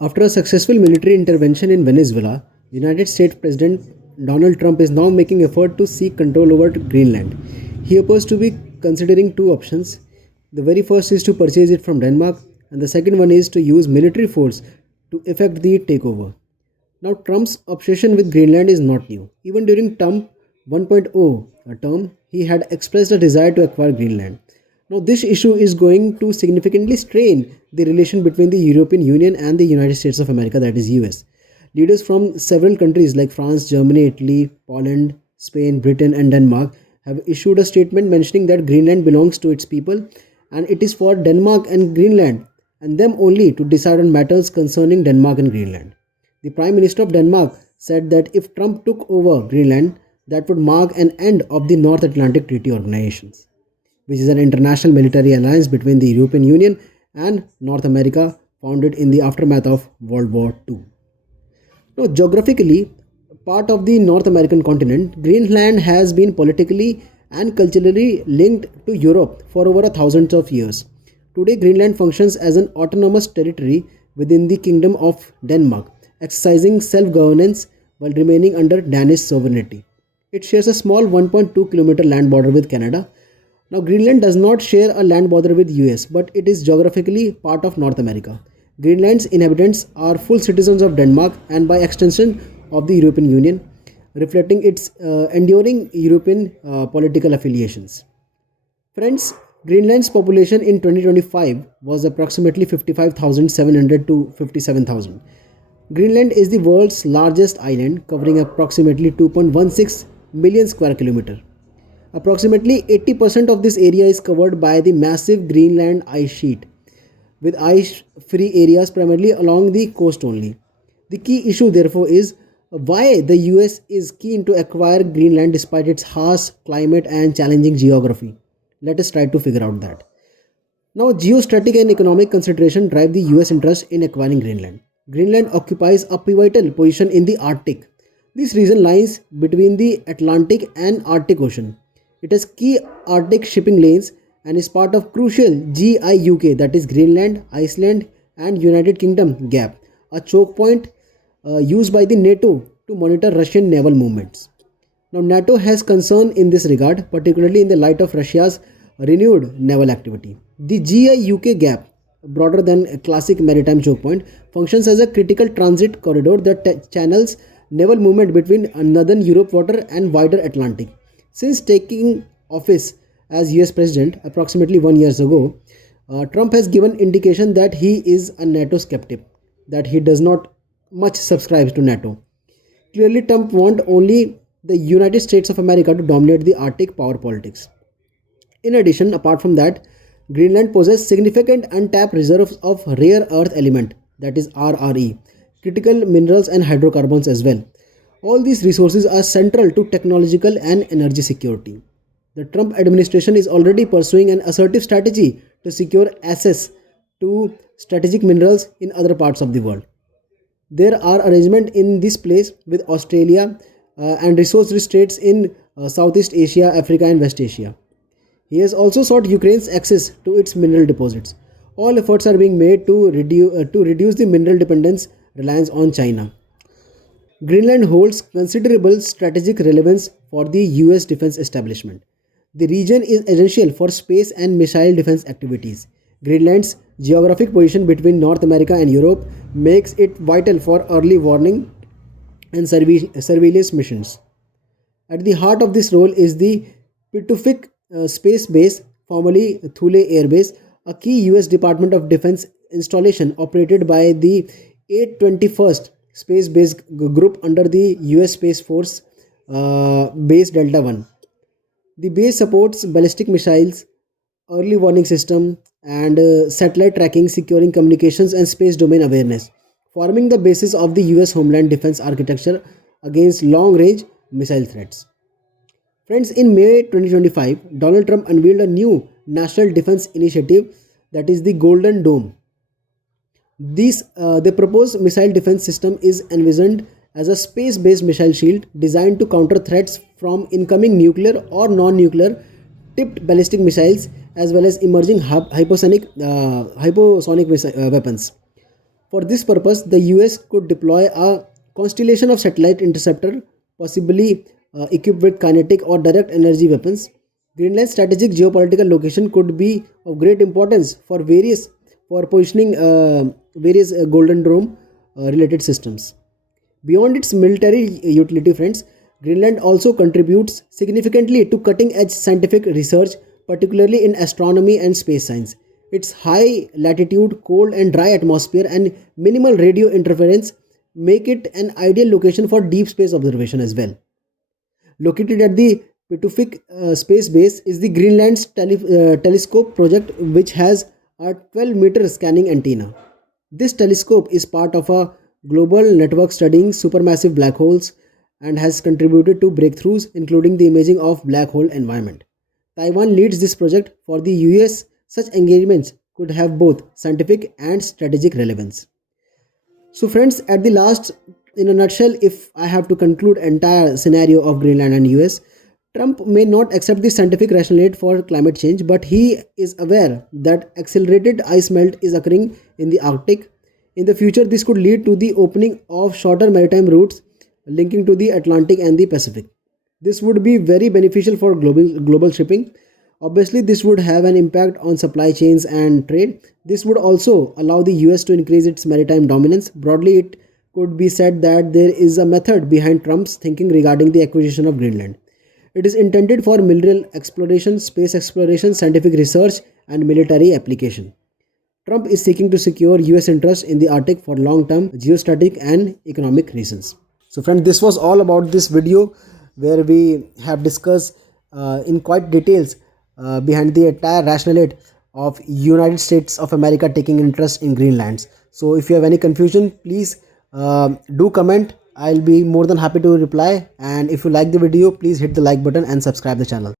After a successful military intervention in Venezuela, United States President Donald Trump is now making effort to seek control over Greenland. He appears to be considering two options. The very first is to purchase it from Denmark, and the second one is to use military force to effect the takeover. Now, Trump's obsession with Greenland is not new. Even during Trump 1.0 term, he had expressed a desire to acquire Greenland. Now, this issue is going to significantly strain the relation between the European Union and the United States of America, that is, US. Leaders from several countries like France, Germany, Italy, Poland, Spain, Britain, and Denmark have issued a statement mentioning that Greenland belongs to its people and it is for Denmark and Greenland and them only to decide on matters concerning Denmark and Greenland. The Prime Minister of Denmark said that if Trump took over Greenland, that would mark an end of the North Atlantic Treaty Organization, which is an international military alliance between the European Union and North America founded in the aftermath of World War II. Now, geographically, part of the North American continent, Greenland has been politically and culturally linked to Europe for over a thousands of years. Today, Greenland functions as an autonomous territory within the Kingdom of Denmark, exercising self-governance while remaining under Danish sovereignty. It shares a small 1.2-kilometer land border with Canada. Now, Greenland does not share a land border with US, but it is geographically part of North America. Greenland's inhabitants are full citizens of Denmark and by extension of the European Union, reflecting its enduring European political affiliations. Friends, Greenland's population in 2025 was approximately 55,700 to 57,000. Greenland is the world's largest island, covering approximately 2.16 million square kilometers. Approximately 80% of this area is covered by the massive Greenland ice sheet, with ice-free areas primarily along the coast only. The key issue, therefore, is why the US is keen to acquire Greenland despite its harsh climate and challenging geography. Let us try to figure out that. Now, geostrategic and economic consideration drive the US interest in acquiring Greenland. Greenland occupies a pivotal position in the Arctic. This region lies between the Atlantic and Arctic Ocean. It has key Arctic shipping lanes and is part of crucial GIUK, that is Greenland, Iceland and United Kingdom gap, a choke point used by the NATO to monitor Russian naval movements. Now, NATO has concern in this regard, particularly in the light of Russia's renewed naval activity. The GIUK gap, broader than a classic maritime choke point, functions as a critical transit corridor that channels naval movement between northern Europe water and wider Atlantic. Since taking office as US President approximately 1 year ago, Trump has given indication that he is a NATO skeptic, that he does not much subscribe to NATO. Clearly, Trump wants only the United States of America to dominate the Arctic power politics. In addition, apart from that, Greenland possesses significant untapped reserves of rare earth element, that is RRE, critical minerals and hydrocarbons as well. All these resources are central to technological and energy security. The Trump administration is already pursuing an assertive strategy to secure access to strategic minerals in other parts of the world. There are arrangements in this place with Australia and resource-rich states in Southeast Asia, Africa and West Asia. He has also sought Ukraine's access to its mineral deposits. All efforts are being made to reduce the mineral dependence reliance on China. Greenland holds considerable strategic relevance for the US defense establishment. The region is essential for space and missile defense activities. Greenland's geographic position between North America and Europe makes it vital for early warning and surveillance missions. At the heart of this role is the Pituffik Space Base, formerly Thule Air Base, a key US Department of Defense installation operated by the 821st Space Base Group under the US Space Force Base Delta 1. The base supports ballistic missiles, early warning system, and satellite tracking, securing communications and space domain awareness, forming the basis of the US Homeland Defense architecture against long-range missile threats. Friends, in May 2025, Donald Trump unveiled a new national defense initiative, that is the Golden Dome. The proposed missile defense system is envisioned as a space-based missile shield designed to counter threats from incoming nuclear or non-nuclear tipped ballistic missiles as well as emerging hypersonic weapons. For this purpose, the US could deploy a constellation of satellite interceptor, possibly equipped with kinetic or direct energy weapons. Greenland's strategic geopolitical location could be of great importance for positioning various Golden Dome related systems. Beyond its military utility, friends, Greenland also contributes significantly to cutting edge scientific research, particularly in astronomy and space science. Its high latitude, cold and dry atmosphere, and minimal radio interference make it an ideal location for deep space observation as well. Located at the Pituffik Space Base is the Greenland's telescope project, which has a 12-meter scanning antenna. This telescope is part of a global network studying supermassive black holes and has contributed to breakthroughs including the imaging of black hole environment. Taiwan leads this project. For the US, such engagements could have both scientific and strategic relevance. So friends, at the last, in a nutshell, if I have to conclude entire scenario of Greenland and US, Trump may not accept the scientific rationale for climate change, but he is aware that accelerated ice melt is occurring in the Arctic. In the future, this could lead to the opening of shorter maritime routes linking to the Atlantic and the Pacific. This would be very beneficial for global shipping. Obviously, this would have an impact on supply chains and trade. This would also allow the US to increase its maritime dominance. Broadly, it could be said that there is a method behind Trump's thinking regarding the acquisition of Greenland. It is intended for mineral exploration, space exploration, scientific research, and military application. Trump is seeking to secure US interests in the Arctic for long-term geostrategic and economic reasons. So friends, this was all about this video where we have discussed in quite details behind the entire rationale of United States of America taking interest in Greenland. So if you have any confusion, please do comment. I'll be more than happy to reply. And if you like the video, please hit the like button and subscribe the channel.